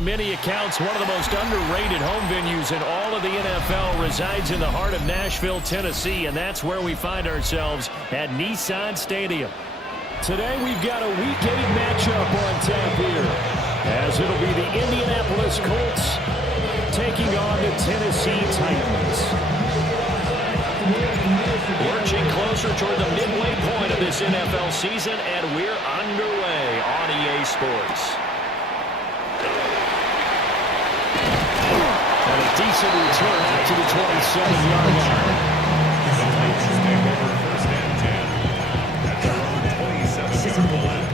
By many accounts, one of the most underrated home venues in all of the NFL resides in the heart of Nashville, Tennessee, and that's where we find ourselves at Nissan Stadium. Today we've got a Week 8 matchup on tap here, as it'll be the Indianapolis Colts taking on the Tennessee Titans. Lurching closer toward the midway point of this NFL season, and we're underway on EA Sports. And a decent return out to the 27-yard line. The Titans take over first and 10 at their own 27-yard line.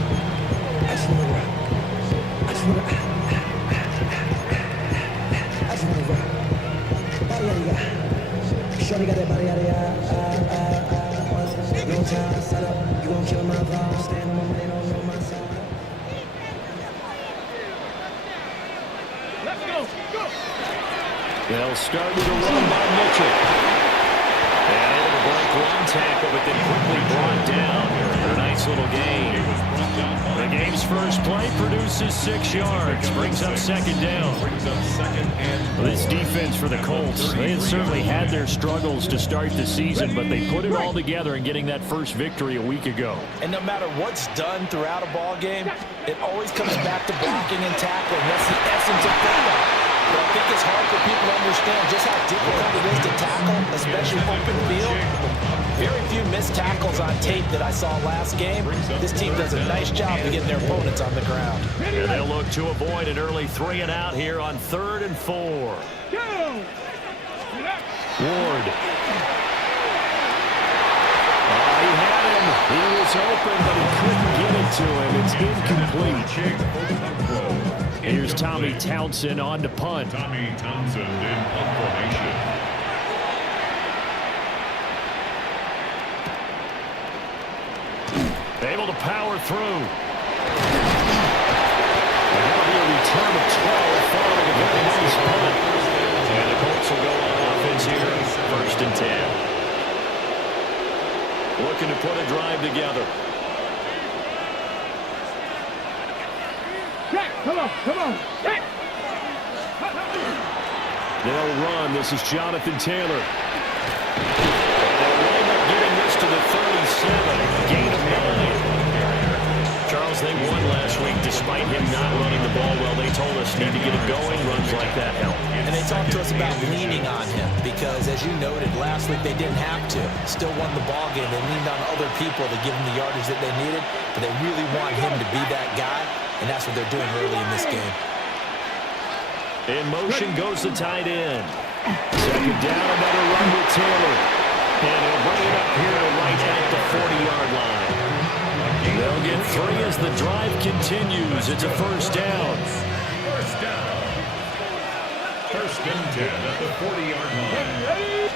Shorty got that body out of no time, set up, you gon' kill my vibe, stand on my money, don't know my side. Let's go, go! They'll start with a run by Mitchell. And able to break one tackle, but then quickly brought down. A nice little gain. The game's first play produces 6 yards. Brings up second down. This defense for the Colts, they had certainly had their struggles to start the season, but they put it all together in getting that first victory a week ago. And no matter what's done throughout a ball game, it always comes back to blocking and tackling. That's the essence of football. But I think it's hard for people to understand just how difficult it is to tackle, especially open field. Very few missed tackles on tape that I saw last game. This team does a nice job of getting their opponents on the ground. And they'll look to avoid an early 3 and out here on 3rd and 4. Ward. He had him. He was open, but he couldn't get it to him. It's incomplete. Here's Tommy Townsend on to punt. Tommy Townsend in punt formation. Able to power through. That'll be a return of 12 following a very nice punt. And the Colts will go on offense here, 1st and 10. Looking to put a drive together. Come on, come on. They'll run. This is Jonathan Taylor. They'll wind up getting this to the 37. Gain of 9. Charles, they won last week despite him not running the ball well. They told us need to get it going. Runs like that help. And they talked to us about leaning on him because, as you noted, last week they didn't have to. Still won the ball game. They leaned on other people to give them the yardage that they needed, but they really want him to be that guy. And that's what they're doing early in this game. In motion goes the tight end. Second down, another run with Taylor. And he'll bring it up here to right at the 40-yard line. They'll get 3 as the drive continues. It's a first down. First down. First and 10 at the 40-yard line.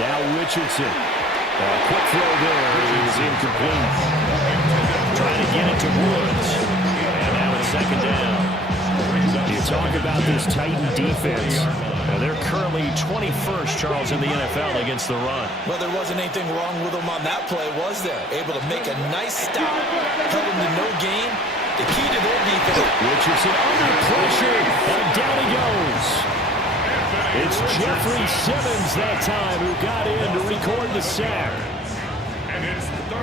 Now Richardson. A quick throw there. It is incomplete. Trying to get it to Woods. And now it's second down. You talk about this Titan defense. They're currently 21st, Charles, in the NFL against the run. Well, there wasn't anything wrong with them on that play, was there? Able to make a nice stop, held them to no gain. The key to their defense. Richardson under pressure, and down he goes. It's Jeffrey Simmons that time who got in to record the sack.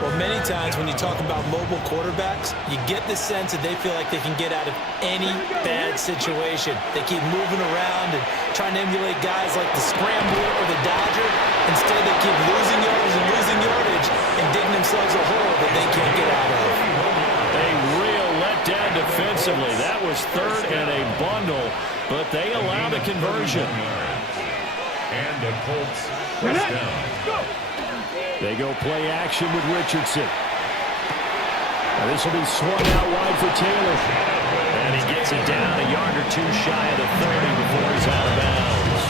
Well, many times when you talk about mobile quarterbacks, you get the sense that they feel like they can get out of any bad situation. They keep moving around and trying to emulate guys like the Scrambler or the Dodger. Instead, they keep losing yardage and losing yardage and digging themselves a hole that they can't get out of. A real letdown defensively. That was 3rd and a bundle, but they allow the conversion. And the Colts first down. They go play action with Richardson. This will be swung out wide for Taylor. And he gets it down a yard or 2 shy of the 30 before he's out of bounds.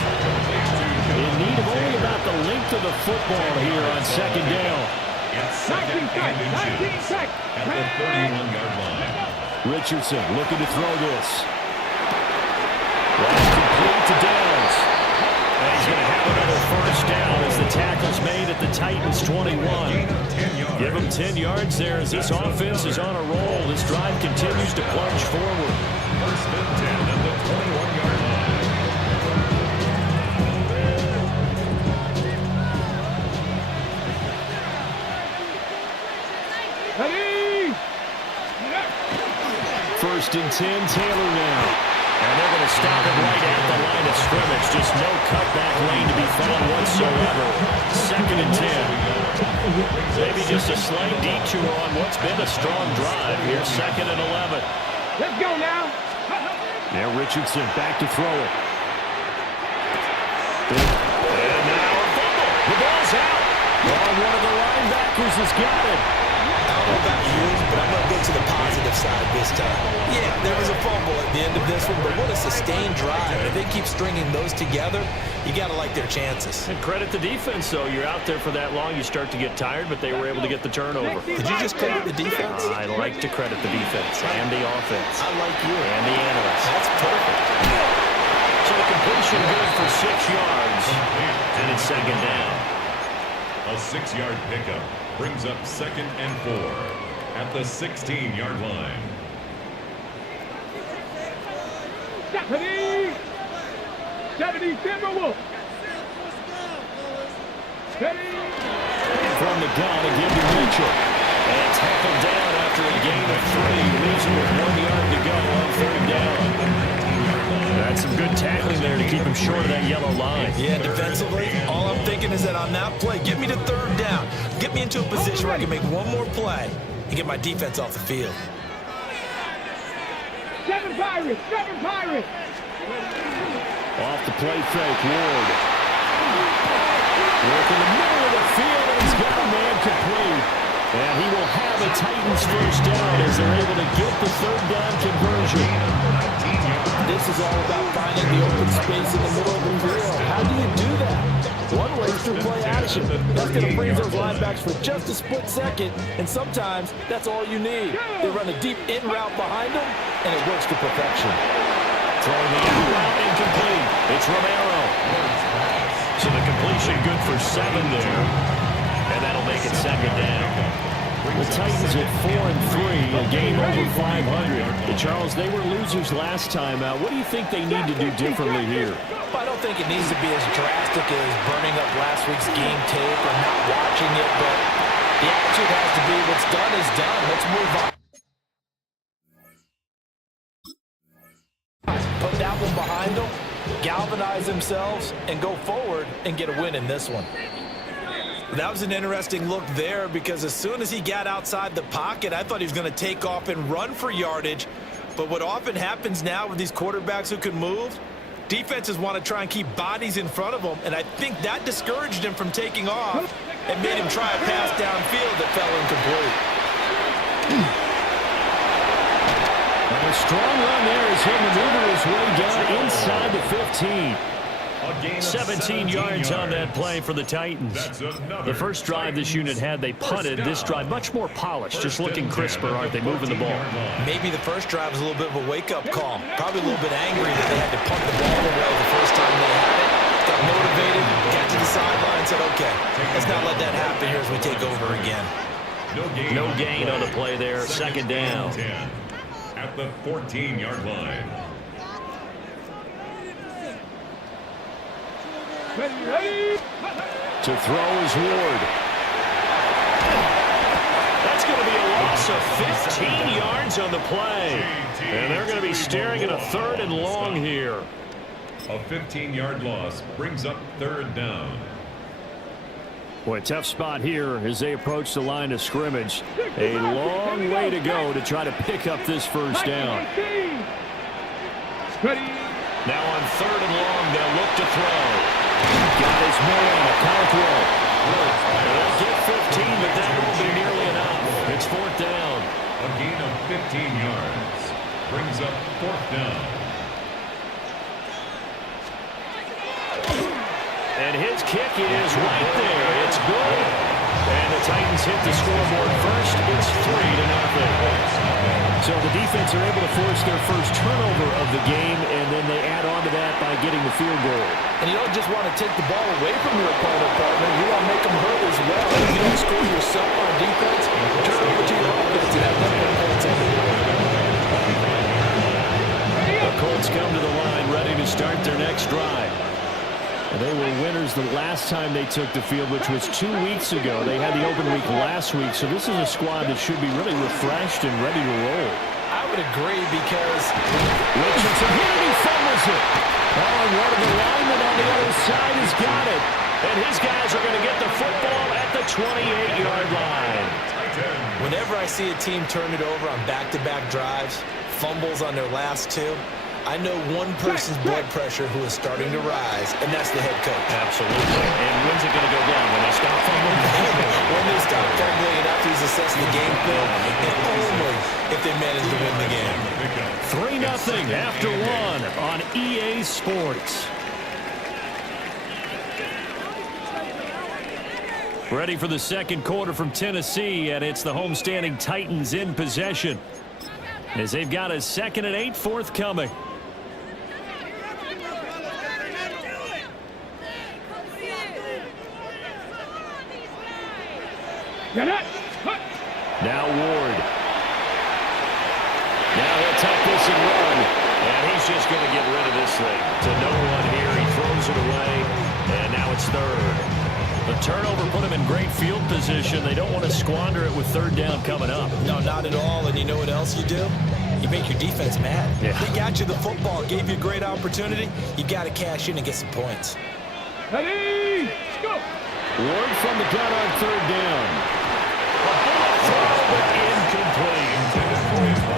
In need of only about the length of the football here on second down. It's second and inches at the 31-yard line. Richardson looking to throw this. That's complete to Downs. And he's going to have another first down as the tackle's made at the Titans 21. Give him 10 yards there as this offense is on a roll. This drive continues to plunge forward. First and 10 at the 21-yard line. First and 10, Taylor now. And they're going to stop it right at the line of scrimmage. Just no cutback lane to be found whatsoever. Second and 10. Maybe just a slight detour on what's been a strong drive here. Second and 11. Let's go now. Now Richardson back to throw it. And now a fumble. The ball's out. Well, one of the linebackers has got it. I don't know about you, but I'm going to go to the positive side this time. Yeah, there was a fumble at the end of this one, but what a sustained drive. If they keep stringing those together, you got to like their chances. And credit the defense, though. You're out there for that long, you start to get tired, but they were able to get the turnover. Did you just credit the defense? I like to credit the defense and the offense. I like you. And the analysts. That's perfect. So the completion good for 6 yards. And it's second down. A 6-yard pickup brings up 2nd and 4 at the 16-yard line. Stephanie Timberwolf. From the gun again to Mitchell. And tackled down after a gain of 3. Losing with 1 yard to go on third down. That's some good tackling there to keep him short of that yellow line. Yeah, defensively, all I'm thinking is that on that play, get me to third down. Get me into a position where I can make one more play and get my defense off the field. 7 Pirates, 7 Pirates. Off the play fake, Ward. Work in the middle of the field, and he's got a man complete. And he will have a Titans first down as they're able to get the third down conversion. This is all about finding the open space in the middle of the field. How do you do that? One way is through play action. That's going to freeze those linebacks for just a split second, and sometimes that's all you need. They run a deep in route behind them, and it works to perfection. Throwing the end route incomplete. It's Romero. So the completion good for 7 there, and that'll make it second down. The Titans at 4-3, a game over 500. Charles, they were losers last time out. What do you think they need to do differently here? I don't think it needs to be as drastic as burning up last week's game tape or not watching it, but the attitude has to be what's done is done. Let's move on. Put that one behind them, galvanize themselves, and go forward and get a win in this one. That was an interesting look there because as soon as he got outside the pocket, I thought he was going to take off and run for yardage. But what often happens now with these quarterbacks who can move, defenses want to try and keep bodies in front of them, and I think that discouraged him from taking off and made him try a pass downfield that fell incomplete. And a strong run there as he'll maneuver his way down inside the 15. 17 yards on that play for the Titans. The first drive this unit had, they punted. This drive, much more polished, just looking crisper, aren't they, moving the ball? Maybe the first drive was a little bit of a wake-up call. Probably a little bit angry that they had to punt the ball away the first time they had it. Got motivated, got to the sideline, and said, okay, let's not let that happen here as we take over again. No gain on the play there. Second down. At the 14-yard line. To throw is Ward. That's going to be a loss of 15 yards on the play. And they're going to be staring at a 3rd and long here. A 15-yard loss brings up 3rd down. Boy, tough spot here as they approach the line of scrimmage. A long way to go to try to pick up this first down. Now on 3rd and long, they'll look to throw. Got his man, a count throw. They'll get 15, but that won't be nearly enough. It's 4th down. A gain of 15 yards brings up 4th down. And his kick is right there. It's good. And the Titans hit the scoreboard first. It's 3-0. So the defense are able to force their first turnover of the game, and then they add on to that by getting the field goal. And you don't just want to take the ball away from your opponent, partner. You want to make them hurt as well. If you don't score yourself on defense, turn over to your offense, and have them points on the board. The Colts come to the line They were winners the last time they took the field, which was 2 weeks ago. They had the open week last week, so this is a squad that should be really refreshed and ready to roll. I would agree because Richardson hit it, he fumbles it. Oh, and one of the linemen on the other side has got it. And his guys are going to get the football at the 28-yard line. whenever I see a team turn it over on back-to-back drives, fumbles on their last two, I know one person's blood pressure who is starting to rise, and that's the head coach. Absolutely. And when's it going to go down? When they stop fumbling? When they stop fumbling and after he's assessed the game film, and only if they manage to win the game. 3-0 after one on EA Sports. Ready for the second quarter from Tennessee, and it's the homestanding Titans in possession as they've got a 2nd and 8 forthcoming. Now Ward. Now he'll take this and run. And he's just going to get rid of this thing. To no one here. He throws it away. And now it's third. The turnover put him in great field position. They don't want to squander it with third down coming up. No, not at all. And you know what else you do? You make your defense mad. Yeah. They got you the football, gave you a great opportunity. You got to cash in and get some points. Ready, go. Ward from the gun on third down.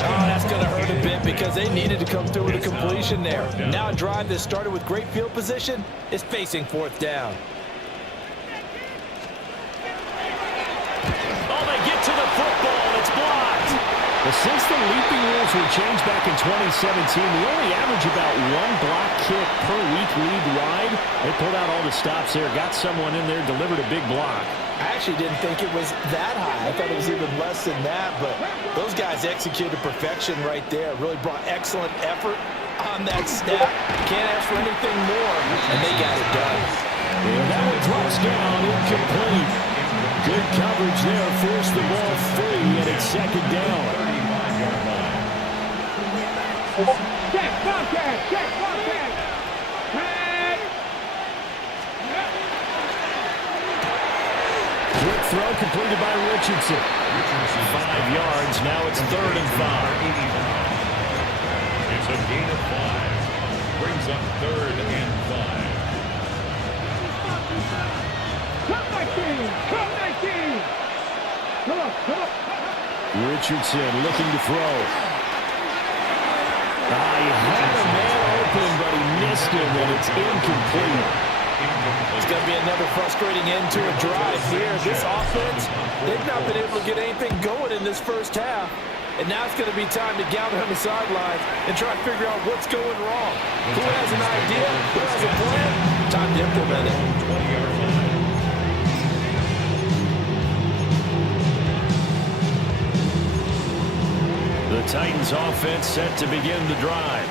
Oh, that's going to hurt a bit because they needed to come through with a completion there. Now a drive that started with great field position is facing fourth down. Oh, they get to the football. It's blocked. But since the leaping rules were changed back in 2017, we only average about one block kick per week league wide. They pulled out all the stops there, got someone in there, delivered a big block. I actually didn't think it was that high. I thought it was even less than that, but those guys executed perfection right there. Really brought excellent effort on that snap. Can't ask for anything more, and they got it done. And that one drops down, incomplete. Good coverage there, forced the ball free, and it's second down. Check, contact, check, contact. Quick throw completed by Richardson. 5 yards, now it's 3rd and 5. It's a gain of 5. Brings up 3rd and 5. Come 19, come 19. Come on, come on. Richardson looking to throw. He had a man open, but he missed him, and it's incomplete. It's going to be another frustrating end to a drive here. This offense, they've not been able to get anything going in this first half. And now it's going to be time to gather on the sidelines and try to figure out what's going wrong. Who has an idea? Who has a plan? Time to implement it. 20-yard line. The Titans offense set to begin the drive.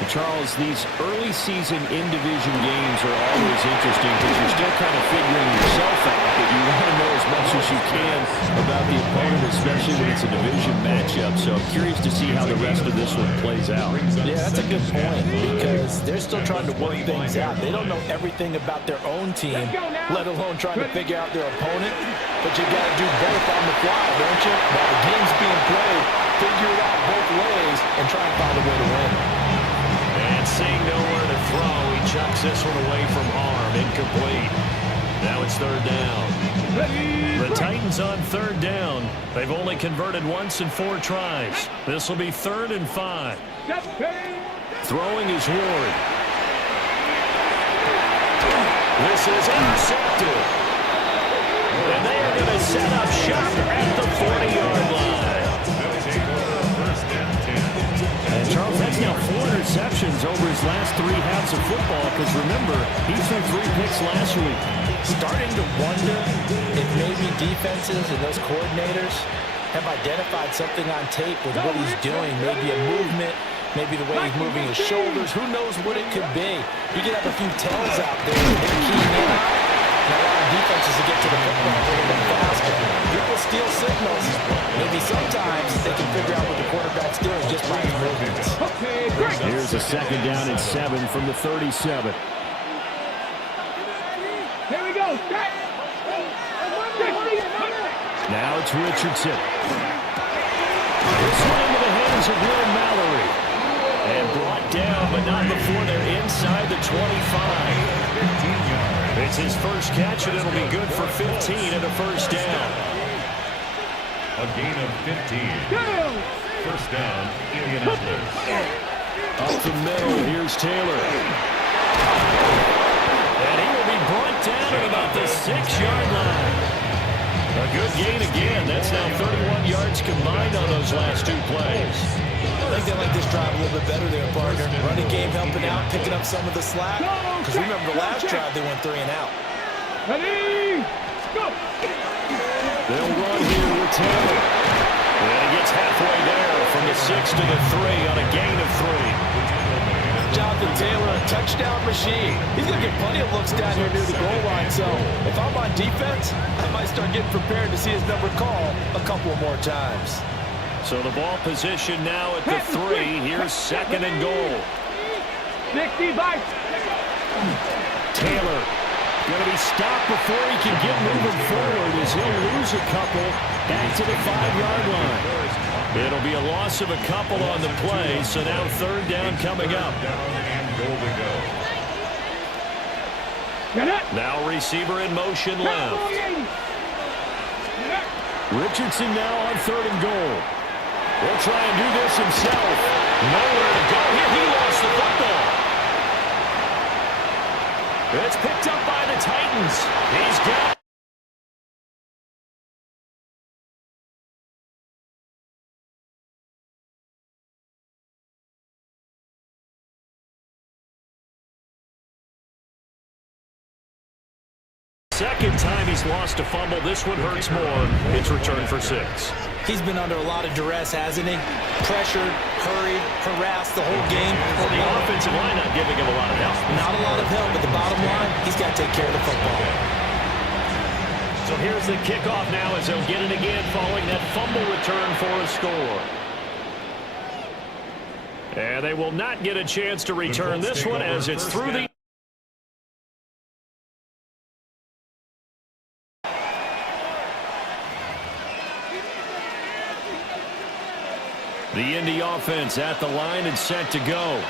And Charles, these early season in-division games are always interesting because you're still kind of figuring yourself out, but you want to know as much as you can about the opponent, especially when it's a division matchup. So I'm curious to see how the rest of this one plays out. Yeah, that's a good point because they're still trying to work things out. They don't know everything about their own team, let alone trying to figure out their opponent. But you got to do both on the fly, don't you? While the game's being played, figure it out both ways and try and find a way to win. And seeing nowhere to throw, he chucks this one away from harm. Incomplete. Now it's 3rd down. The Titans on 3rd down. They've only converted once in 4 tries. This will be 3rd and 5. Throwing is Ward. This is intercepted. And they are going to set up shop at the 40-yard line. And Charles, that's now 4 interceptions over his last 3 halves of football because, remember, he threw 3 picks last week. Starting to wonder if maybe defenses and those coordinators have identified something on tape with what he's doing. Maybe a movement, maybe the way he's moving his shoulders. Who knows what it could be? You could have a few tells out there that they're keying in on. And a lot of defenses to get to the football a little bit faster. People steal signals. Maybe sometimes they can figure out what the quarterback's doing just by his movements. Here's a 2nd down and 7 from the 37. Now it's Richardson. This one into the hands of Will Mallory. And brought down, but not before they're inside the 25. It's his first catch, and it'll be good for 15 and a first down. A gain of 15. First down, Indianapolis. Up the middle, here's Taylor. And he will be brought down at about the 6-yard line. A good gain again. That's now 31 yards combined on those last two plays. I think they like this drive a little bit better there, partner. Running game helping out, picking up some of the slack. Because remember, the last drive they went 3 and out. Ready, go! They'll run here with Taylor. And he gets halfway there from the 6 to the 3 on a gain of 3. Jonathan Taylor, a touchdown machine. He's going to get plenty of looks down here near the goal line. So if I'm on defense, I might start getting prepared to see his number called a couple more times. So the ball position now at the 3. Here's second and goal. 65. Taylor going to be stopped before he can get moving forward as he'll lose a couple back to the 5-yard line. It'll be a loss of a couple on the play, so now third down coming up. Now receiver in motion left. Richardson now on third and goal. He'll try and do this himself. Nowhere to go here. He lost the football. It's picked up by the Titans. He's got it. Second time he's lost a fumble. This one hurts more. It's returned for 6. He's been under a lot of duress, hasn't he? Pressured, hurried, harassed the whole game. Well, the offensive line not giving him a lot of help. Not a lot of help, but the bottom line, he's got to take care of the football. So here's the kickoff now as they'll get it again following that fumble return for a score. And they will not get a chance to return this one as it's through the... The Indy offense at the line and set to go.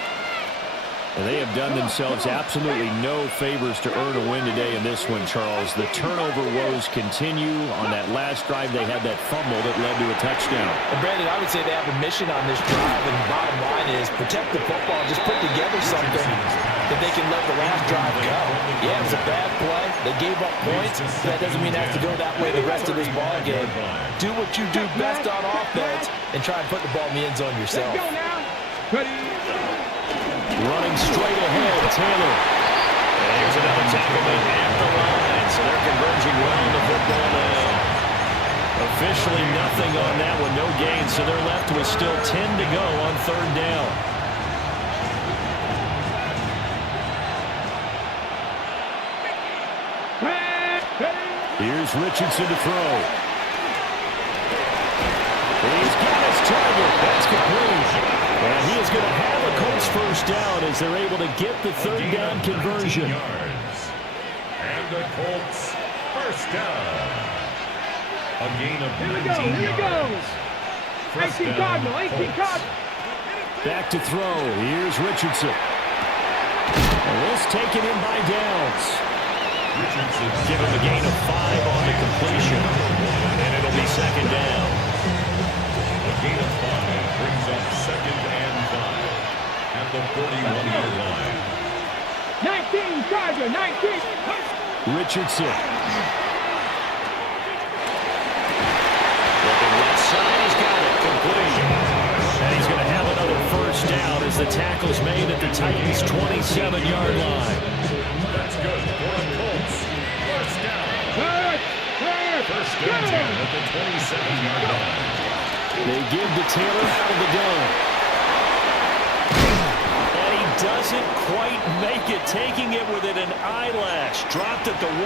And they have done themselves absolutely no favors to earn a win today in this one, Charles. The turnover woes continue. On that last drive, they had that fumble that led to a touchdown. And Brandon, I would say they have a mission on this drive, and the bottom line is protect the football, just put together something that they can let the last drive go. Yeah, it was a bad play. They gave up points. That doesn't mean it has to go that way the rest of this ball game. Do what you do best on offense and try and put the ball in the end zone yourself. Running straight ahead, Taylor. And here's another tackle at the line. So they're converging well on the football now. Officially nothing on that one, no gain. So they're left with still 10 to go on third down. Here's Richardson to throw. He's got his target. That's complete. And he is going to have a Colts first down as they're able to get the third down conversion. And the Colts first down. A gain of 19 yards. 18 Cardinal, 18 Cardinal. Back to throw. Here's Richardson. And this taken in by Downs. Richardson Give him a gain of 5 on the completion. And it'll be second down. A gain of 5 brings up second and 5 at the 41-yard line. 19 Charger, 19. Richardson. Looking left side, he's got it. Complete. And he's going to have another first down as the tackle's made at the Titans' 27-yard line. That's good for the Colts. First down. First and 10 at the 27-yard line. They give to Taylor out of the gun. And he doesn't quite make it, taking it within an eyelash. Dropped at the 1.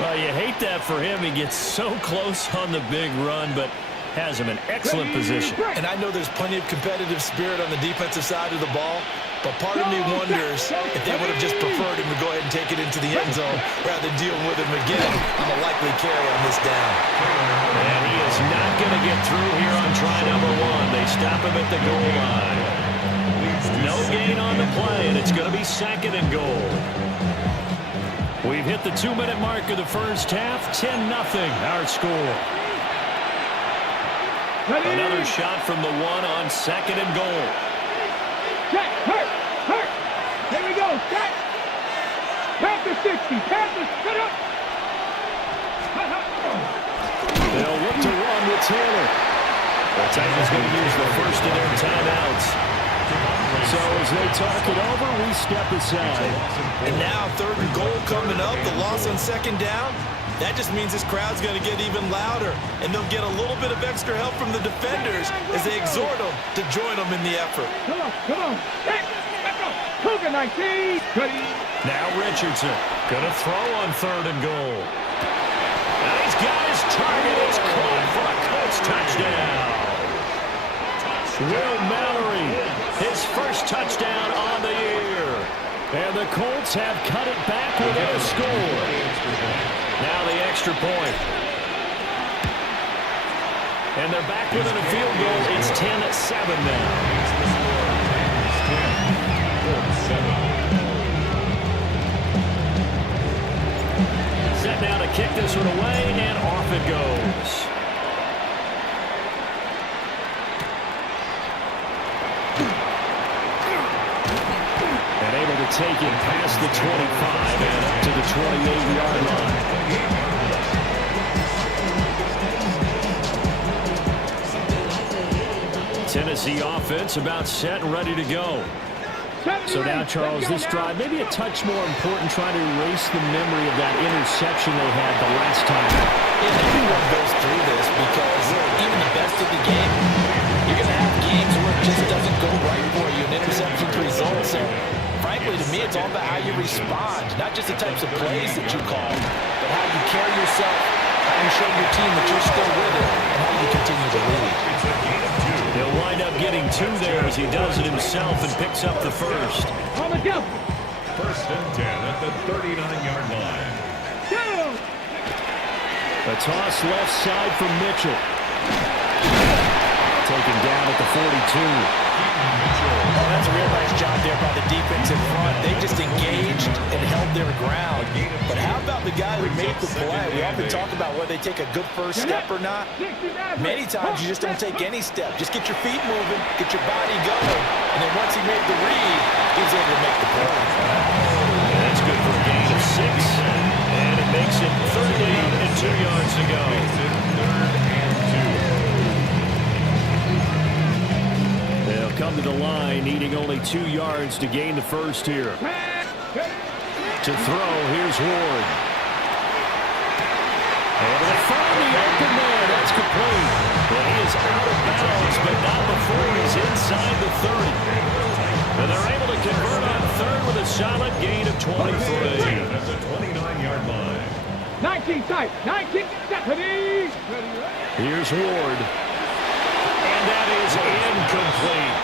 Well, you hate that for him. He gets so close on the big run, but has him in excellent position. And I know there's plenty of competitive spirit on the defensive side of the ball, but part of me wonders if they would have just preferred him to go ahead and take it into the end zone rather than deal with him again on a likely carry on this down. And he is not going to get through here on try number 1. They stop him at the goal line. No gain on the play, and it's going to be 2nd and goal. We've hit the 2-minute mark of the first half. 10-0 our score. Another shot from the 1 on 2nd and goal. Check, hurt. Here we go, check. Past the 60, set up. They'll look to run with Taylor. The Titans going to use the first of their timeouts. So as they talk it over, we step aside. And now 3rd and goal coming up. The loss on 2nd down. That just means this crowd's going to get even louder. And they'll get a little bit of extra help from the defenders as they exhort them to join them in the effort. Come on. Let's go. Cougar 19. Ready. Now Richardson going to throw on 3rd and goal. And he's got his target. It's caught for a Colts touchdown. Will Mallory, his first touchdown on the year. And the Colts have cut it back within a score. Now the extra point. And they're back within a field goal. It's 10-7 now. Set now to kick this one away, and off it goes. And able to take it past the 25 and up to the 28-yard line. Tennessee offense about set and ready to go. So now, Charles, this drive, maybe a touch more important, trying to erase the memory of that interception they had the last time. Yeah, everyone goes through this because even the best of the game, you're going to have games where it just doesn't go right for you, and interceptions result. So, frankly, to me, it's all about how you respond, not just the types of plays that you call, but how you carry yourself, how you show your team that you're still with it, and how you continue to lead. He'll wind up getting 2 there as he does it himself and picks up the first. On the jump. 1st and 10 at the 39-yard line. Go. A toss left side from Mitchell. Taken down at the 42. Oh, that's a real nice job there by the defense in front. They just engaged and held their ground. But how about the guy who made the play? We often talk about whether they take a good first step or not. Many times you just don't take any step. Just get your feet moving, get your body going, and then once he made the read, he was able to make the play. That's good for a gain of 6. And it makes it 3rd down and 2 yards to go. 3rd and 2. They'll come to the line, needing only 2 yards to gain the first here. To throw, here's Ward. Able to find the open man. That's complete. Well, he is out of bounds, but not before he's inside the 30. And they're able to convert on 3rd with a solid gain of 23. At the 29-yard line. 19 tight. 19 deputy. Here's Ward. And that is incomplete.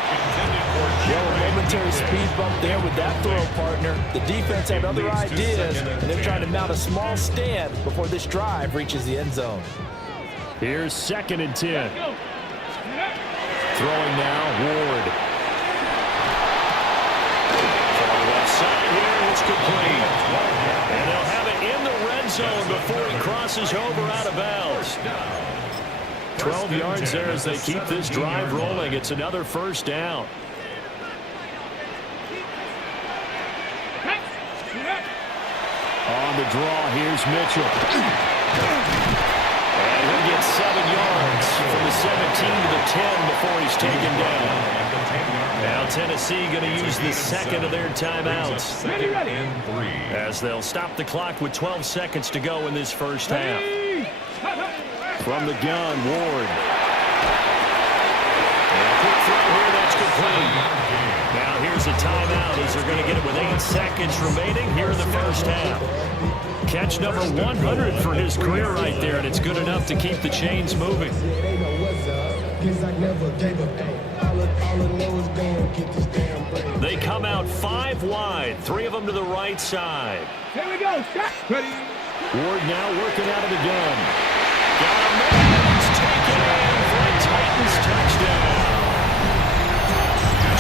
Well, a momentary speed bump there with that throw, partner. The defense had other ideas, and they're trying to mount a small stand before this drive reaches the end zone. Here's 2nd and 10. Throwing now, Ward. From the left side here, it's complete. And they'll have it in the red zone before he crosses over out of bounds. 12 yards there as they keep this drive rolling. It's another 1st down. On the draw, here's Mitchell. And he'll get 7 yards from the 17 to the 10 before he's taken down. Now Tennessee going to use the 2nd of their timeouts. Ready. And 3. As they'll stop the clock with 12 seconds to go in this first half. From the gun, Ward. And a quick throw here, that's complete. Now here's a timeout as they're going to get it with 8 seconds remaining here in the first half. Catch number 100 for his career right there, and it's good enough to keep the chains moving. They know what's up, 'cause I never gave up. All I know is go and get this damn bread. They come out 5 wide, 3 of them to the right side. Here we go. Shot. Ready. Ward now working out of the gun. Got a man. It's taken in for a Titans touchdown.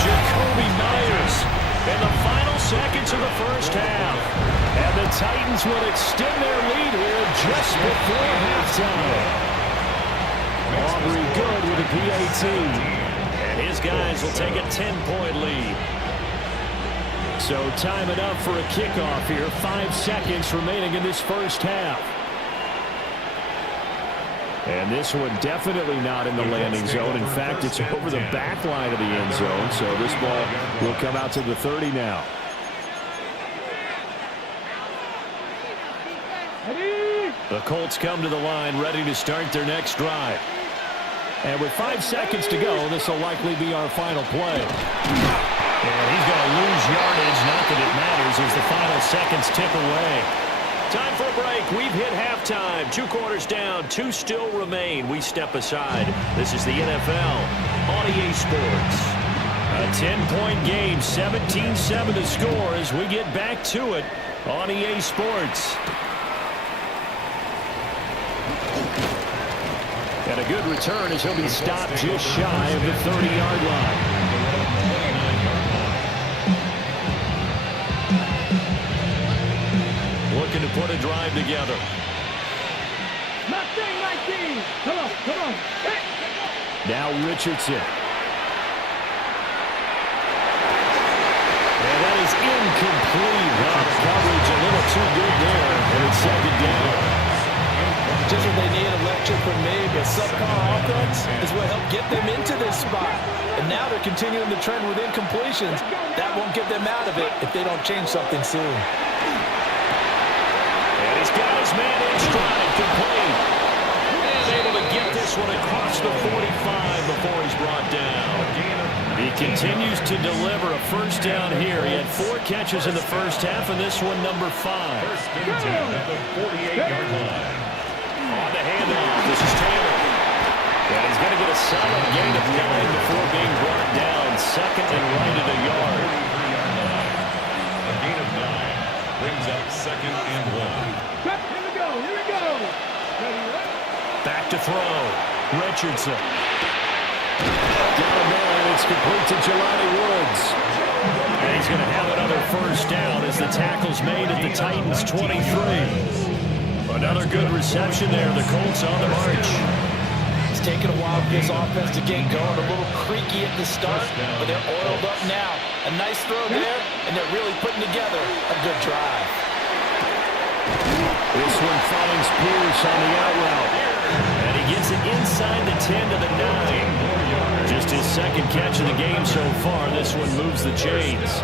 Jacoby Myers in the final seconds of the first half. And the Titans will extend their lead here just before halftime. Aubrey Good with a PAT. And his guys will take a 10-point lead. So time it up for a kickoff here. 5 seconds remaining in this first half. And this one definitely not in the landing zone. In fact, it's over the back line of the end zone. So this ball will come out to the 30 now. The Colts come to the line ready to start their next drive. And with 5 seconds to go, this will likely be our final play. And he's going to lose yardage. Not that it matters as the final seconds tick away. Time for a break. We've hit halftime. 2 quarters down. 2 still remain. We step aside. This is the NFL on EA Sports. A 10-point game. 17-7 to score as we get back to it on EA Sports. And a good return as he'll be stopped just shy of the 30-yard line. Looking to put a drive together. 19. Come on. Hey. Now Richardson. And that is incomplete. The coverage a little too good there. And it's second down. Just what they need, electric from me, but subpar offense is what helped get them into this spot. And now they're continuing the trend with incompletions. That won't get them out of it if they don't change something soon. And he's got his man in stride, complete. And able to get this one across the 45 before he's brought down. He continues to deliver a first down here. He had 4 catches in the first half, and this one number 5. First and 10 at the 48-yard line. On the handoff, this is Taylor. And he's going to get a solid gain of 9 before being brought down. Second and right at a yard. A gain of 9 brings up second and 1. Here we go. Ready. Back to throw. Richardson. Got a man. It's complete to Jelani Woods. And he's going to have another first down as the tackle's made at the Titans' 23. Another good reception there. The Colts on the march. It's taken a while for this offense to get going. A little creaky at the start, but they're oiled up now. A nice throw there, and they're really putting together a good drive. This one finds Pierce on the out route. And he gets it inside the 10 to the 9. Just his second catch of the game so far. This one moves the chains.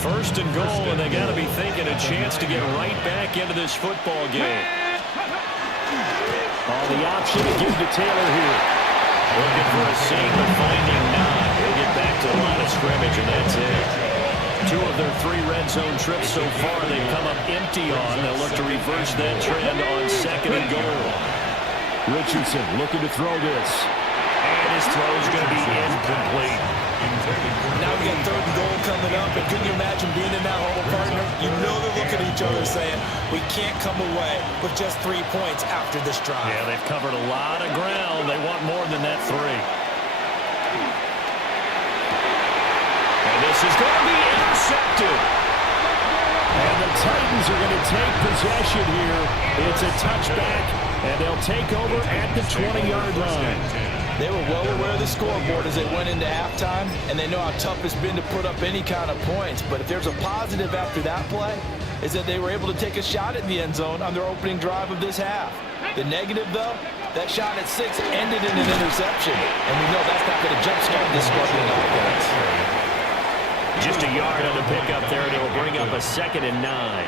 First and goal, and they got to be thinking a chance to get right back into this football game. On the option to give to Taylor here. Looking for a seam, but finding none. He'll get back to the line of scrimmage, and that's it. 2 of their 3 red zone trips so far they've come up empty on. They'll look to reverse that trend on second and goal. Richardson looking to throw this. And his throw is going to be incomplete. Now we got 3rd and goal coming up, and can you imagine being in that hole, partner? You know they're looking at each other saying, we can't come away with just 3 points after this drive. Yeah, they've covered a lot of ground. They want more than that 3. And this is going to be intercepted. And the Titans are going to take possession here. It's a touchback, and they'll take over at the 20-yard line. They were well aware of the scoreboard as they went into halftime, and they know how tough it's been to put up any kind of points. But if there's a positive after that play, is that they were able to take a shot at the end zone on their opening drive of this half. The negative, though, that shot at 6 ended in an interception, and we know that's not going to jumpstart this struggling offense. Just a yard on the pickup there, and it will bring up a 2nd and 9.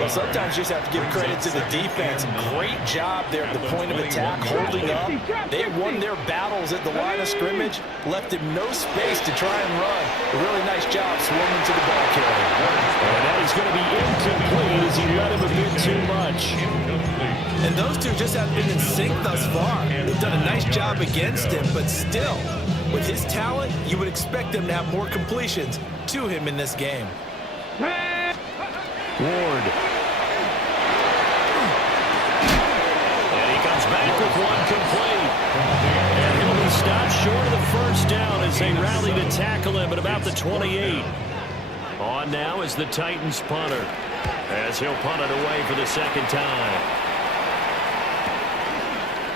Well, sometimes you just have to give credit to the defense. Great job there at the point of attack, holding up. They won their battles at the line of scrimmage, left him no space to try and run. A really nice job swarming to the ball carrier. And that is going to be incomplete as he let him a bit too much. And those two just have been in sync thus far. They've done a nice job against him, but still, With his talent, you would expect them to have more completions to him in this game. Ward. And he comes back with one complete. And he'll be stopped short of the first down as they rally to tackle him at about the 28. On now is the Titans punter, as he'll punt it away for the second time.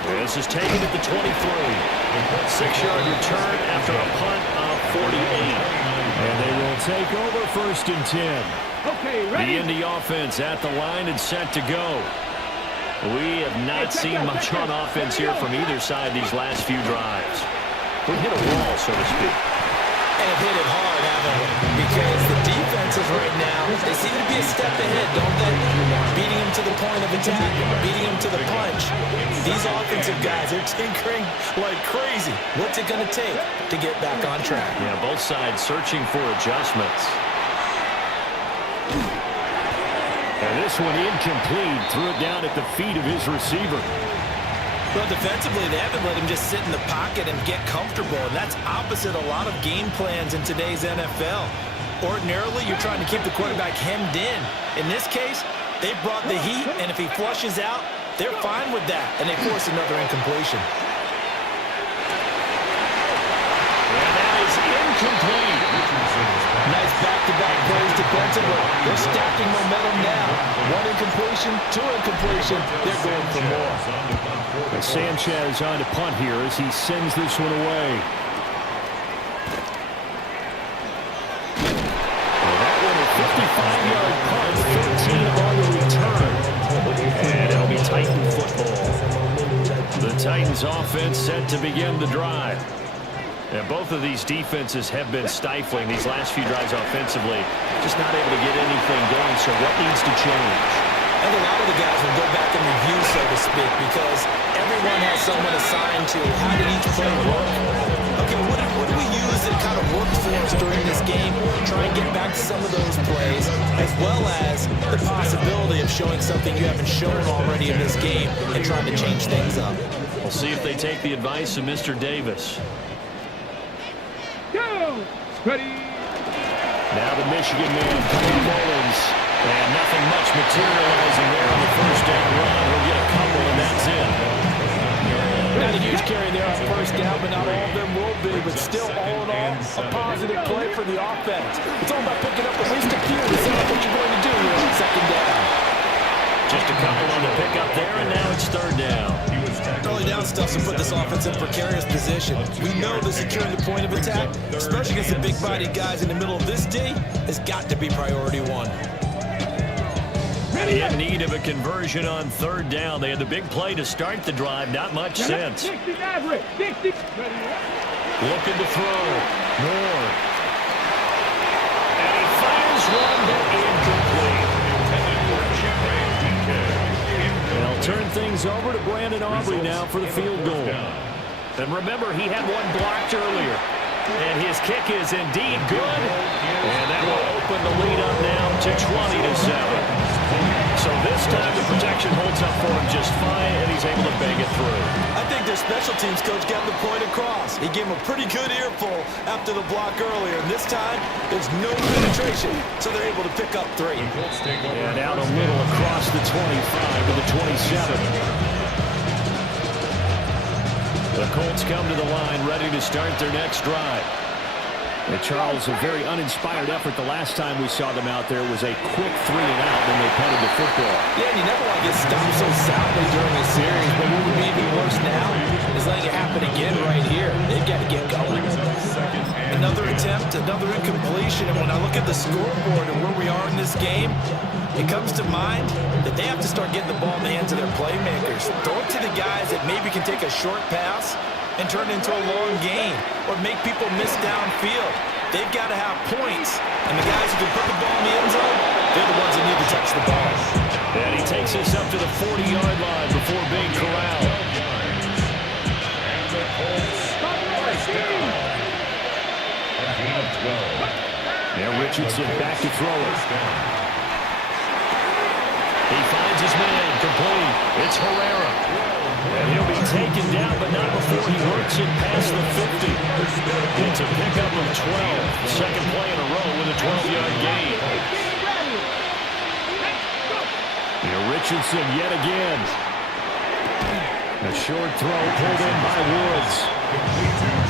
This is taken at the 23. 6-yard return after a punt of 48. And they will take over 1st and 10. Okay, ready? The Indy offense at the line and set to go. We have not seen much on offense here from either side these last few drives. We hit a wall, so to speak. And have hit it hard, haven't we? Because the defenses right now, they seem to be a step ahead, don't they? Beating them to the point of attack, beating them to the punch. These offensive guys, they're tinkering like crazy. What's it going to take to get back on track? Yeah, both sides searching for adjustments. And this one incomplete. Threw it down at the feet of his receiver. Well, defensively, they haven't let him just sit in the pocket and get comfortable, and that's opposite a lot of game plans in today's NFL. Ordinarily, you're trying to keep the quarterback hemmed in. In this case, they brought the heat, and if he flushes out, they're fine with that, and they force another incompletion. And that is incomplete. Nice back-to-back plays defensively. They're stacking momentum now. One incompletion, two incompletion. They're going for more. Sanchez on to punt here as he sends this one away. Well, that one a 55-yard punt, 15 on the return. And it'll be Titan football. The Titans offense set to begin the drive. And both of these defenses have been stifling these last few drives offensively. Just not able to get anything going, so what needs to change? And a lot of the guys will go back and review, so to speak, because everyone has someone assigned to how did each play work. Okay, what do we use that kind of worked for us during this game? Try and get back to some of those plays, as well as the possibility of showing something you haven't shown already in this game and trying to change things up. We'll see if they take the advice of Mr. Davis. Go! Ready? Now the Michigan man, Cody Mullins. And nothing much materializing there on the first down run. We'll get a couple, and that's it. Not a huge carry there on first down, but not all of them will be. But still, all in all, a positive play for the offense. It's all about picking up at least a few to set up what you're going to do here on second down. Just a couple on the pickup there, and now it's third down. Early down stuff to put this offense in precarious position. We know that securing the point of attack, especially against the big-bodied guys in the middle of this D, has got to be priority one. In need of a conversion on third down. They had the big play to start the drive. Not much sense. 60 average. 60. Looking to throw. More. And he fires one, but incomplete. They'll turn things over to Brandon Aubrey now for the field goal. And remember, he had one blocked earlier. And his kick is indeed good. And that will open the lead up now to 20-7. So this time the protection holds up for him just fine, and he's able to bang it through. I think their special teams coach got the point across. He gave him a pretty good earful after the block earlier. And this time, there's no penetration, so they're able to pick up 3. And out a little across the 25 to the 27. The Colts come to the line, ready to start their next drive. And Charles, a very uninspired effort the last time we saw them out there was a quick 3-and-out when they punted the football. Yeah, and you never want to get stopped so soundly during a series, but what would be even worse now is letting it happen again right here. They've got to get going. Another attempt, another incompletion, and when I look at the scoreboard and where we are in this game, it comes to mind that they have to start getting the ball in the hands of their playmakers. Throw it to the guys that maybe can take a short pass and turn it into a long gain or make people miss downfield. They've got to have points, and the guys who can put the ball in the end zone, they're the ones that need to touch the ball. And he takes us up to the 40-yard line before being corralled. Now Richardson back to throw it. He finds his man, complete. It's Herrera. And he'll be taken down, but not before he works it past the 50. second play in a row with a 12-yard gain. Here Richardson yet again. A short throw pulled in by Woods.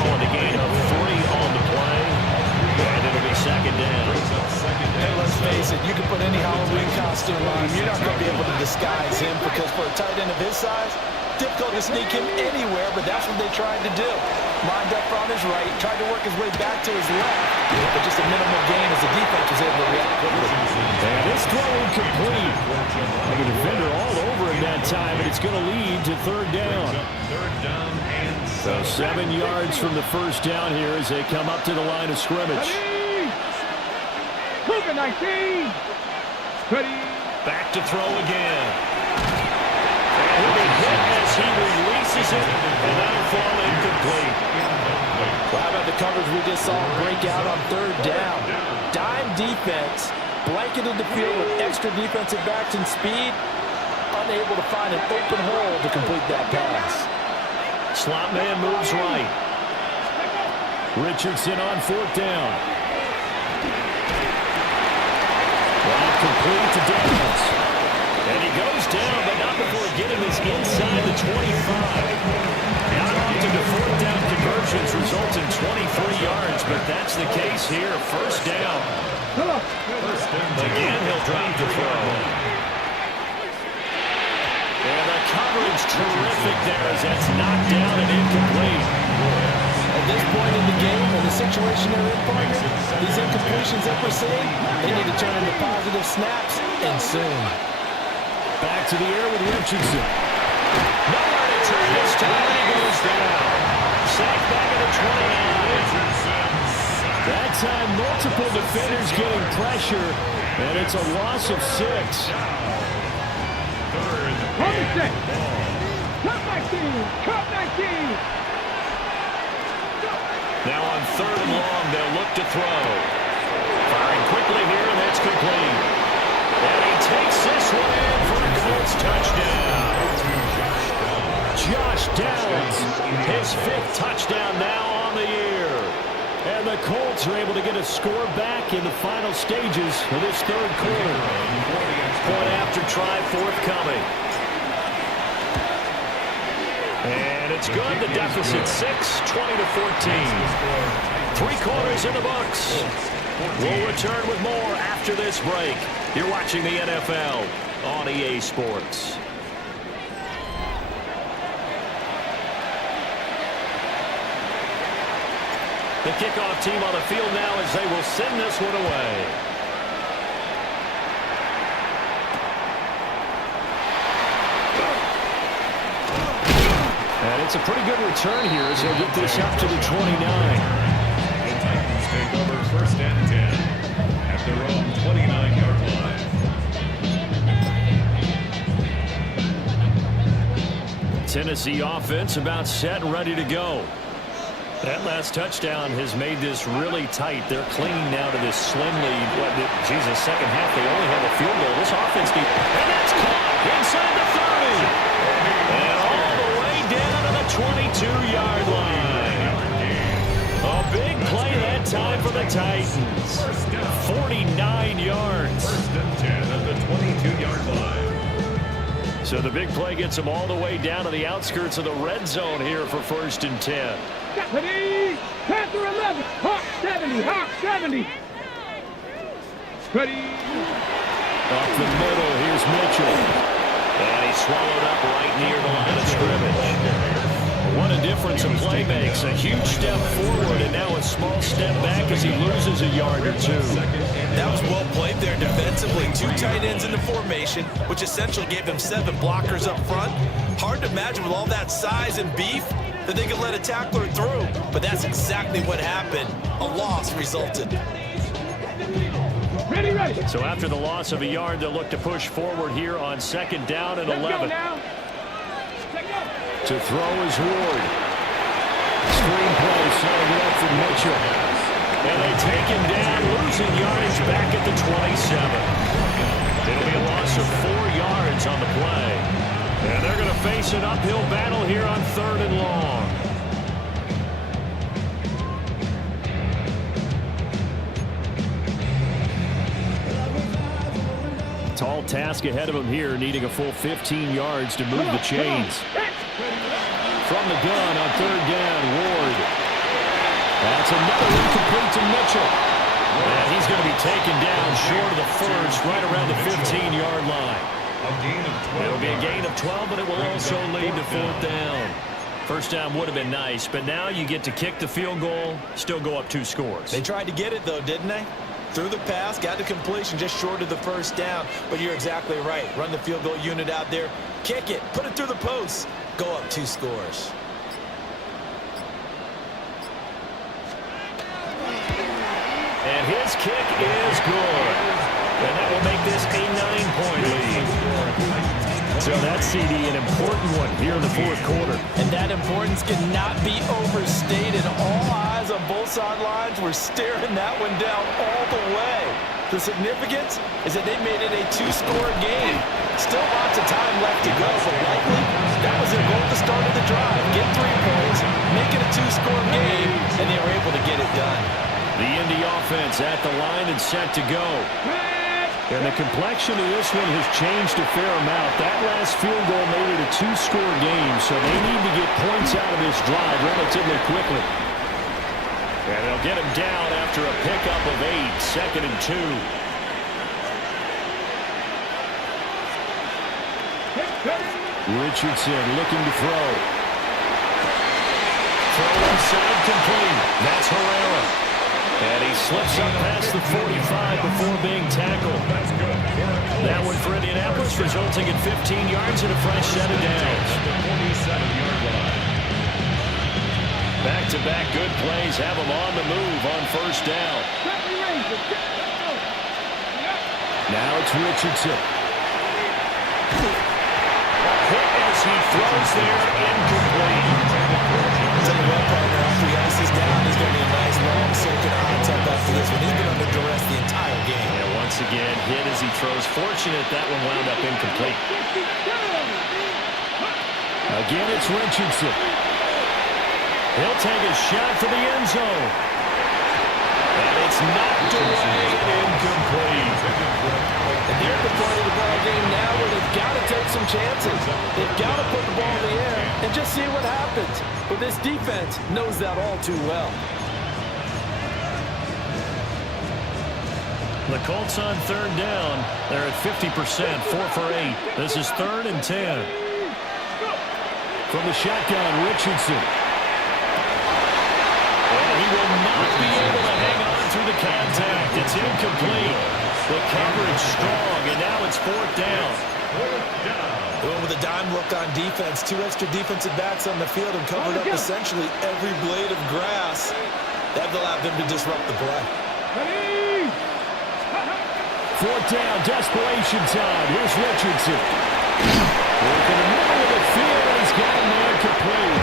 On the gain of 3 on the play. And it'll be second down. Hey, let's face it, you can put any Halloween costume on him. You're not going to be able to disguise him because for a tight end of his size, difficult to sneak him anywhere, but that's what they tried to do. Lined up on his right, tried to work his way back to his left, but just a minimal gain as the defense was able to react quickly. And this throw incomplete. Like a defender all over him that time, and it's going to lead to third down. So 7 yards from the first down here as they come up to the line of scrimmage. Move it, 19. Back to throw again. And he'll be hit as he releases it, and that'll fall incomplete. Well, how about the coverage we just saw break out on third down? Dime defense, blanketed the field with extra defensive backs and speed, unable to find an open hole to complete that pass. Slot man moves right. Richardson on fourth down. Well, complete to Daniels. And he goes down, but not before getting this inside the 25. Not often do fourth down conversions result in 23 yards, but that's the case here. First down. Again, he'll drop the throw. And the coverage terrific there as that's knocked down and incomplete. At this point in the game, in the situation they're in, partner, these incompletions that we're seeing, they need to turn into positive snaps, and soon. Back to the air with Richardson. Nowhere to turn this time. He goes down. Sacked back at the 29. That time, multiple defenders getting pressure, and it's a loss of 6. Hold it set. Cut 19. Cut 19. Now on third and long, they'll look to throw. Firing quickly here, and that's complete. And he takes this one in for a Colts touchdown. Josh Downs, his 5th touchdown now on the year. And the Colts are able to get a score back in the final stages of this third quarter. Point after try forthcoming. And it's good. The deficit 6, 20-14. 3 quarters in the books. We'll return with more after this break. You're watching the NFL on EA Sports. The kickoff team on the field now as they will send this one away. And it's a pretty good return here as they'll get this up to the 29. The Titans take over first and 10 at their own 29-yard line. Tennessee offense about set and ready to go. That last touchdown has made this really tight. They're clinging now to this slim lead. Second half, they only have a field goal. This offense and that's caught inside the 30. And all the way down to the 22-yard line. A big play that time for the Titans. 49 yards. First and 10 at the 22-yard line. So the big play gets them all the way down to the outskirts of the red zone here for first and 10. Ready, Panther 11, Hawk 70, Hawk 70. Ready. Off the middle, here's Mitchell. And he's swallowed up right near the line of scrimmage. What a difference a play makes. A huge step forward and now a small step back as he loses a yard or 2. That was well played there defensively. 2 tight ends in the formation, which essentially gave them 7 blockers up front. Hard to imagine with all that size and beef that they could let a tackler through, but that's exactly what happened. A loss resulted. Ready, ready. So after the loss of a yard, they'll look to push forward here on second down and 11. To throw is Ward. Screen play setting it up for Mitchell. And they take him down, losing yardage back at the 27. It'll be a loss of 4 yards on the play. And they're going to face an uphill battle here on third and long. task ahead of him here, needing a full 15 yards to move the chains. From the gun on third down, Ward. That's another incomplete to Mitchell. And he's going to be taken down short of the first, right around the 15-yard line. It'll be a gain of 12, but it will also lead to fourth down. First down would have been nice, but now you get to kick the field goal, still go up 2 scores. They tried to get it, though, didn't they? Threw the pass, got the completion just short of the first down. But you're exactly right. Run the field goal unit out there, kick it, put it through the post, go up 2 scores. And his kick is good. And that will make this a 9-point lead. So that CD, an important one here in the fourth quarter. And that importance cannot be overstated. All eyes on both sidelines were staring that one down all the way. The significance is that they made it a 2-score game. Still lots of time left to go, but likely that was their goal at the start of the drive. Get 3 points, make it a 2-score game, and they were able to get it done. The Indy offense at the line and set to go. And the complexion of this one has changed a fair amount. That last field goal made it a 2-score game, so they need to get points out of this drive relatively quickly. And they'll get him down after a pickup of 8, 2nd and 2. Richardson looking to throw. Throw inside complete. That's Herrera. And he slips up past the 45 before being tackled. That one for Indianapolis, resulting in 15 yards and a fresh set of downs. Back-to-back good plays have him on the move on first down. Now it's Richardson. Hit as he throws there, incomplete. Tell you what, partner, after he ices down, he's going to be a nice long circuit hot tub after this one. He's been under duress the entire game. And once again, hit as he throws. Fortunate that one wound up incomplete. Again, it's Richardson. He'll take a shot for the end zone. And it's knocked away and incomplete. And they're at the point of the ball game now where they've got to take some chances. They've got to put the ball in the air and just see what happens. But this defense knows that all too well. The Colts on third down. They're at 50%, 4 for 8. This is 3rd and 10. From the shotgun, Richardson. And he will not be able to hang on through the contact. It's incomplete. The coverage strong, and now it's 4th down. Well, with a dime look on defense, 2 extra defensive backs on the field and covered up essentially every blade of grass. That allowed them to disrupt the play. 4th down, desperation time. Here's Richardson. Working the middle of the field, and he's got him there complete.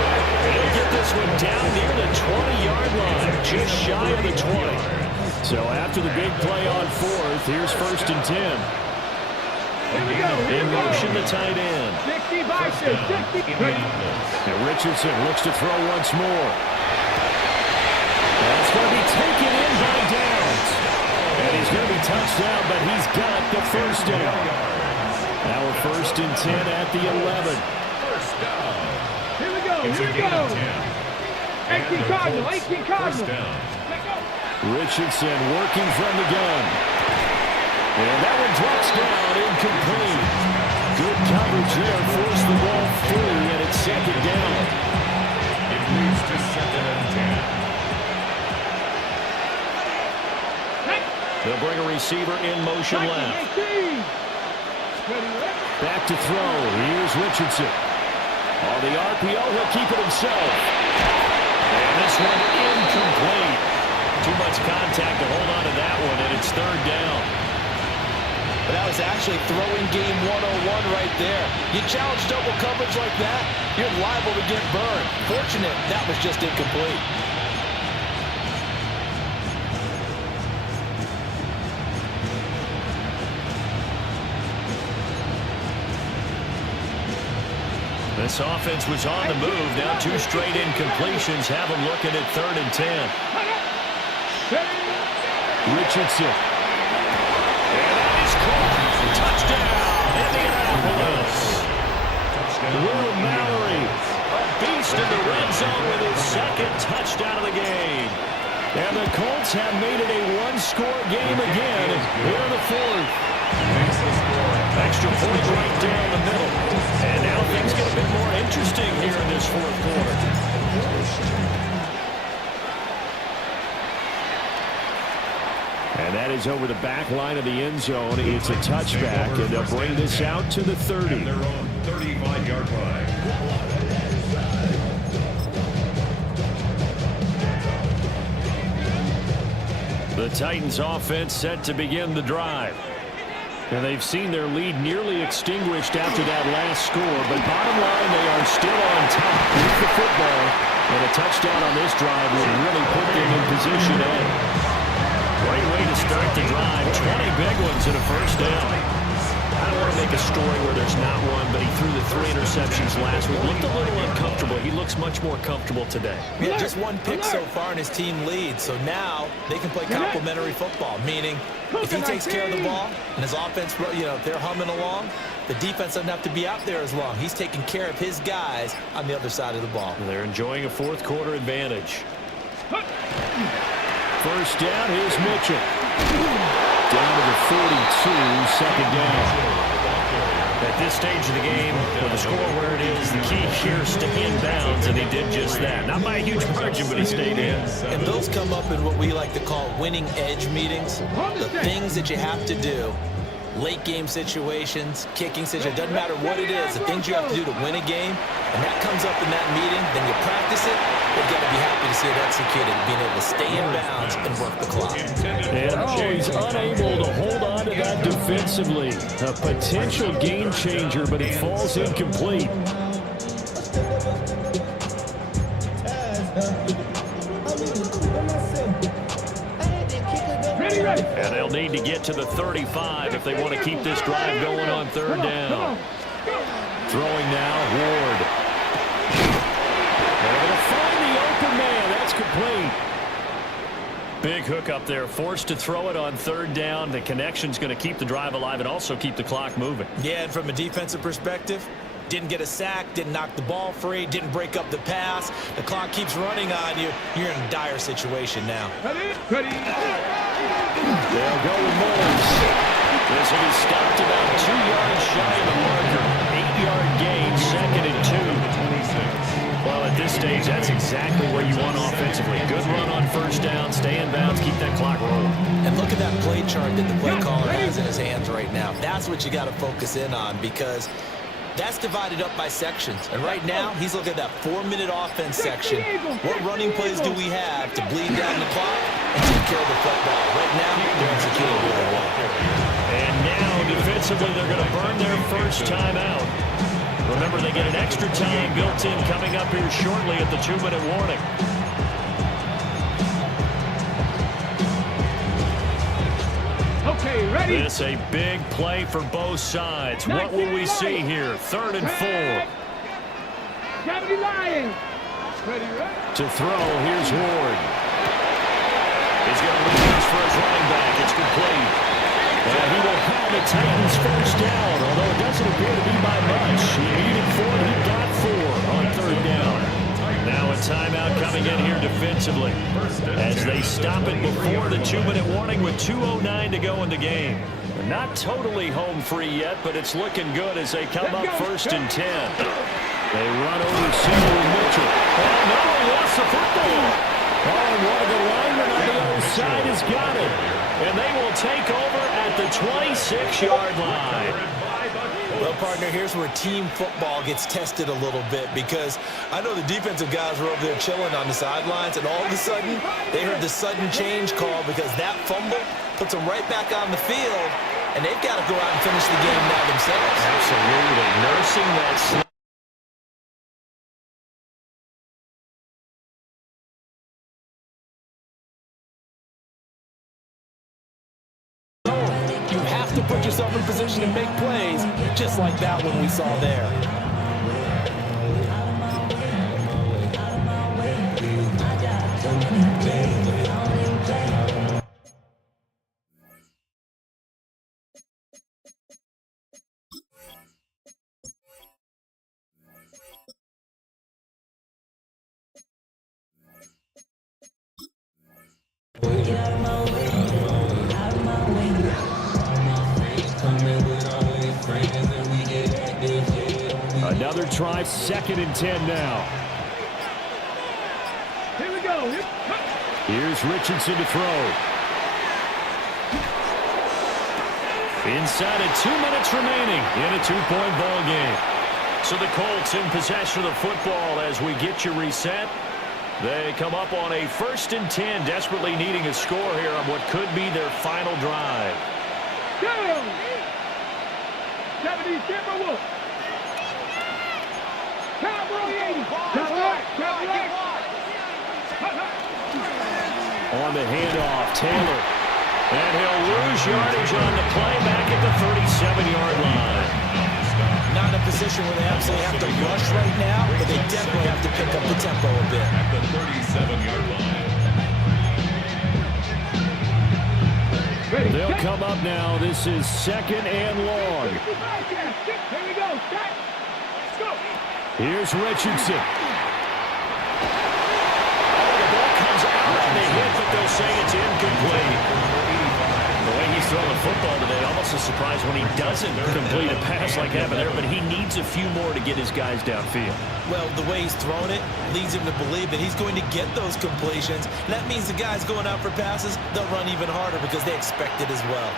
He'll get this one down near the 20-yard line, just shy of the 20. So after the big play on 4th, here's 1st and 10. In motion, the tight end. 60 by 60. And Richardson looks to throw once more. That's going to be taken in by Downs. And he's going to be touched down, but he's got the first down. Now we're 1st and 10 at the 11. First down. Here we go. 18 Cardinal, 18 Cardinal. Richardson working from the gun. And that one drops down, incomplete. Good coverage there, forced the ball free, and it's 2nd down. It leads to 2nd and 10. They'll bring a receiver in motion left. Back to throw. Here's Richardson. On the RPO, he'll keep it himself. And this one incomplete. Too much contact to hold on to that one, and it's 3rd down. But that was actually throwing game 101 right there. You challenge double coverage like that, you're liable to get burned. Fortunate, that was just incomplete. This offense was on the move. Now 2 straight incompletions have them looking at 3rd and 10. Richardson. And that is caught. Touchdown. Indianapolis. Will Mallory, a beast in the red zone with his second touchdown of the game. And the Colts have made it a one-score game again here in the fourth. Extra point right down the middle. And now things get a bit more interesting here in this fourth quarter. And that is over the back line of the end zone. It's a touchback, and they'll bring this out to the 30. Their own 35-yard line. The Titans offense set to begin the drive. And they've seen their lead nearly extinguished after that last score. But bottom line, they are still on top with the football. And a touchdown on this drive would really put them in position A. Great way to start the drive. 20 big ones and a first down. I don't want to make a story where there's not one, but he threw the 3 interceptions last week. Looked a little uncomfortable. He looks much more comfortable today. Yeah, just one pick so far and his team leads. So now they can play complementary football, meaning if he takes care of the ball and his offense, if they're humming along, the defense doesn't have to be out there as long. He's taking care of his guys on the other side of the ball. They're enjoying a fourth quarter advantage. First down, here's Mitchell. Down to the 42, second down. At this stage of the game, with the score where it is, the key here is stay in bounds, and he did just that. Not by a huge margin, but he stayed in. And those come up in what we like to call winning edge meetings. The things that you have to do, late game situations, kicking situations, doesn't matter what it is, the things you have to do to win a game, and that comes up in that meeting, then you practice it, you've got to be happy to see it executed, being able to stay in bounds and work the clock. And he's unable to hold on to that defensively. A potential game changer, but it falls incomplete. And they'll need to get to the 35 if they want to keep this drive going on third down. Throwing now, Ward. They're going to find the open man. That's complete. Big hook up there, forced to throw it on third down. The connection's going to keep the drive alive and also keep the clock moving. Yeah, and from a defensive perspective, didn't get a sack, didn't knock the ball free, didn't break up the pass. The clock keeps running on you. You're in a dire situation now. They'll go with Mullins. This will be stopped about 2 yards shy of the marker. 8-yard gain, second and 2. Well, at this stage, that's exactly where you want offensively. Good run on first down, stay in bounds, keep that clock rolling. And look at that play chart that the play caller has in his hands right now. That's what you got to focus in on, because that's divided up by sections. And right now, he's looking at that 4-minute offense section. What running plays do we have to bleed down the clock and take care of the football? Right now, they're executing really well. And now, defensively, they're going to burn their first time out. Remember, they get an extra time built in coming up here shortly at the 2-minute warning. Okay, ready? This a big play for both sides. What will we see here? 3rd and 4. Cavity Lions. Ready, To throw, here's Ward. He's going to leave this for his running back. It's complete. And he will have the Titans first down, although it doesn't appear to be by much. He needed 4, he got 4 on third down. Now a timeout coming in here defensively as they stop it before the 2-minute warning with 2:09 to go in the game. They're not totally home free yet, but it's looking good as they come up 1st and 10. They run over Seymour Mitchell. Oh, no, he lost the football. Oh, and one of the linemen on the other side has got it. And they will take over at the 26-yard line. Well, partner, here's where team football gets tested a little bit, because I know the defensive guys were over there chilling on the sidelines, and all of a sudden, they heard the sudden change call because that fumble puts them right back on the field, and they've got to go out and finish the game now themselves. Absolutely. Nursing that snap. To put yourself in position to make plays just like that one we saw there. Another try, 2nd and 10 now. Here we go. Here's Richardson to throw. Inside of 2 minutes remaining in a 2-point ball game. So the Colts in possession of the football as we get you reset. They come up on a 1st and 10, desperately needing a score here on what could be their final drive. Go! 70 Timberwolves. Cowboy 80. On the handoff, Taylor. And he'll lose yardage on the play back at the 37-yard line. Not in a position where they absolutely have to rush right now, but they definitely have to pick up the tempo a bit. At the 37-yard line. They'll come up now. This is 2nd and long. Here we go. Set. Go. Here's Richardson. The ball comes out on the hit, but they'll say it's incomplete. The way he's throwing the football today, almost a surprise when he doesn't complete a pass like that there, but he needs a few more to get his guys downfield. Well, the way he's thrown it leads him to believe that he's going to get those completions. And that means the guys going out for passes, they'll run even harder because they expect it as well.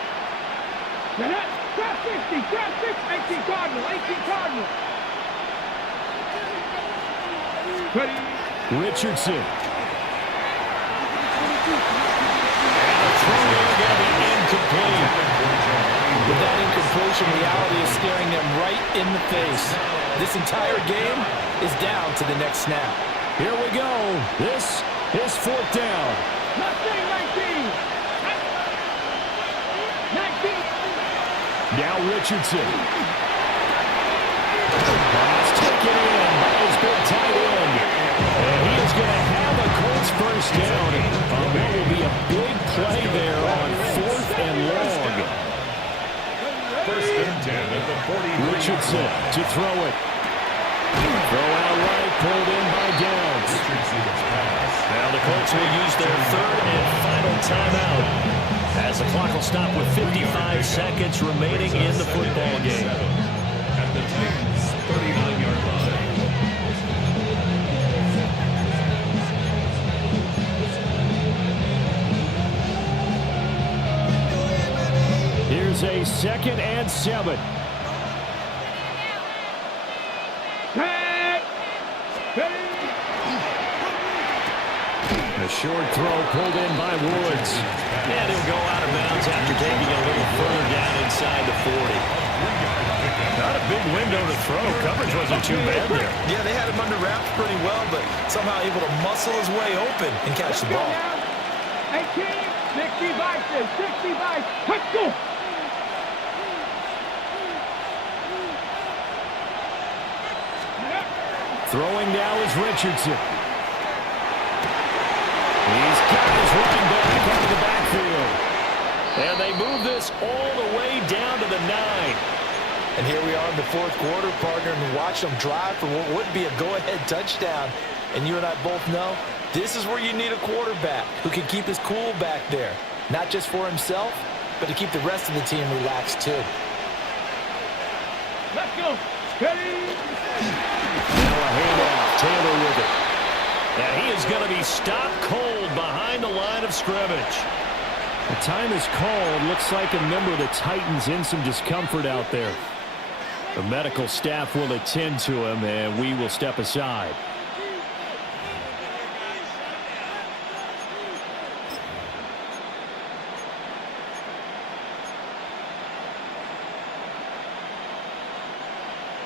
Trap 60, trap 6, 18 Cardinal, 18 Cardinal. Ready? Richardson. Incomplete. With that incompletion, reality is staring them right in the face. This entire game is down to the next snap. Here we go. This is 4th down. 19. Now Richardson. Pass taken in by his big tight end. And he is going to have a Colts 1st down. That will be a big play there on 4th and long. 1st and 10 at the 40. Richardson to throw it. Throw out right, pulled in by Downs. Now the Colts will use their 3rd and final timeout as the clock will stop with 55 seconds remaining in the football game. At the Titans' 39-yard line. Here's a 2nd and 7. A short throw pulled in by Woods. And he'll go out of bounds after taking a little further down inside the 40. Not a big window to throw. Coverage wasn't too bad there. Yeah, they had him under wraps pretty well, but somehow able to muscle his way open and catch the ball. 18, 65, 65, let's go! Throwing now is Richardson. He's got his running back out of the backfield. And they move this all the way down to the 9. And here we are in the 4th quarter, partner, and watch them drive for what would be a go-ahead touchdown. And you and I both know this is where you need a quarterback who can keep his cool back there. Not just for himself, but to keep the rest of the team relaxed too. Let's go. Ready? Now a handoff. Taylor with it. And he is going to be stopped cold behind the line of scrimmage. The time is called. Looks like a member of the Titans in some discomfort out there. The medical staff will attend to him, and we will step aside.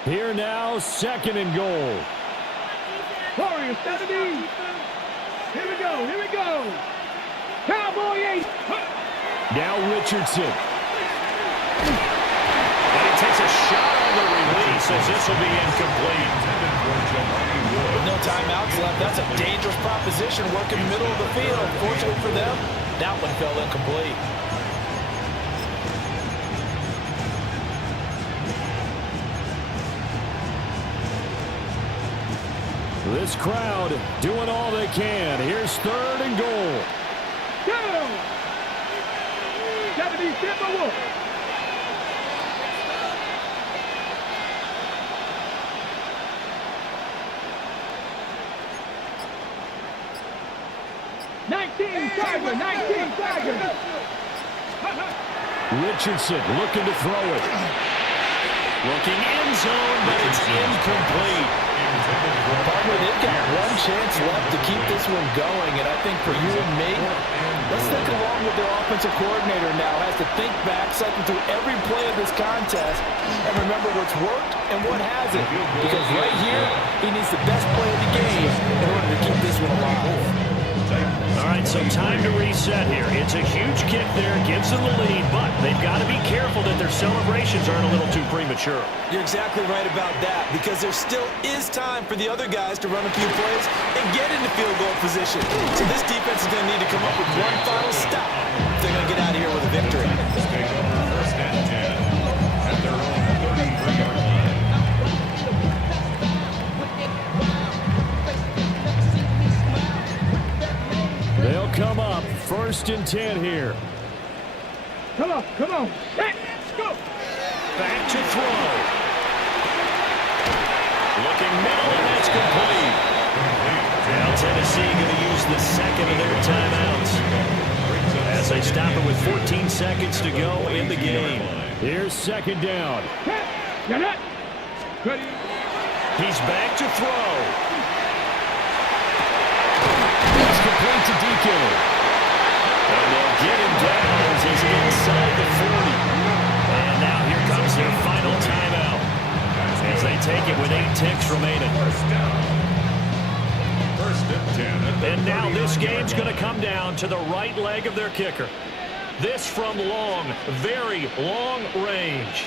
Here now, 2nd and goal. Warriors 70. Here we go, here we go. Cowboy 8. Now Richardson. And he takes a shot on the release as this will be incomplete. With no timeouts left, that's a dangerous proposition working middle of the field. Fortunately for them, that one fell incomplete. This crowd doing all they can. Here's 3rd and goal. Go! 77-1. Richardson looking to throw it. Looking end zone, but it's incomplete. Partner, they've got one chance left to keep this one going, and I think for you and me, let's think along with their offensive coordinator now. Has to think back, cycle through every play of this contest, and remember what's worked and what hasn't. Because right here, he needs the best play of the game in order to keep this one alive. All right, so time to reset here. It's a huge kick there, gives them the lead, but they've got to be careful that their celebrations aren't a little too premature. You're exactly right about that, because there still is time for the other guys to run a few plays and get into field goal position. So this defense is going to need to come up with one final stop if they're going to get out of here with a victory. Take over first and 10 at their own 33-yard line. They'll come up first and 10 here. Come on. Set, go. Back to throw. Looking middle, and that's complete. Now Tennessee going to use the second of their timeouts as they stop it with 14 seconds to go in the game. Here's second down. Ready. He's back to throw. It's complete to DK. And they'll get him down as he's inside the 40. And now here comes their final timeout as they take it with 8 ticks remaining. First and 10. And now this game's going to come down to the right leg of their kicker. This from long, very long range.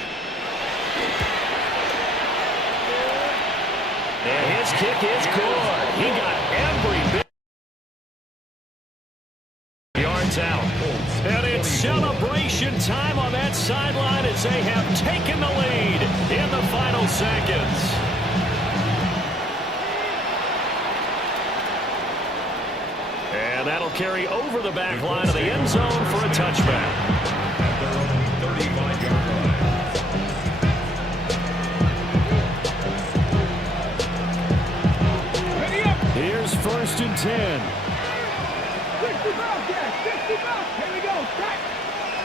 And his kick is good. He got every bit. Yards out. And it's celebration time on that sideline as they have taken the lead in the final seconds. And that'll carry over the back line of the end zone for a touchback. At their own 35-yard line. Here's first and 10. 60 miles, Jack. 60 miles. Here we go. Set.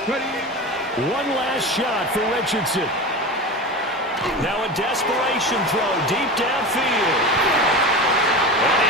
Ready. One last shot for Richardson. Now a desperation throw deep downfield. And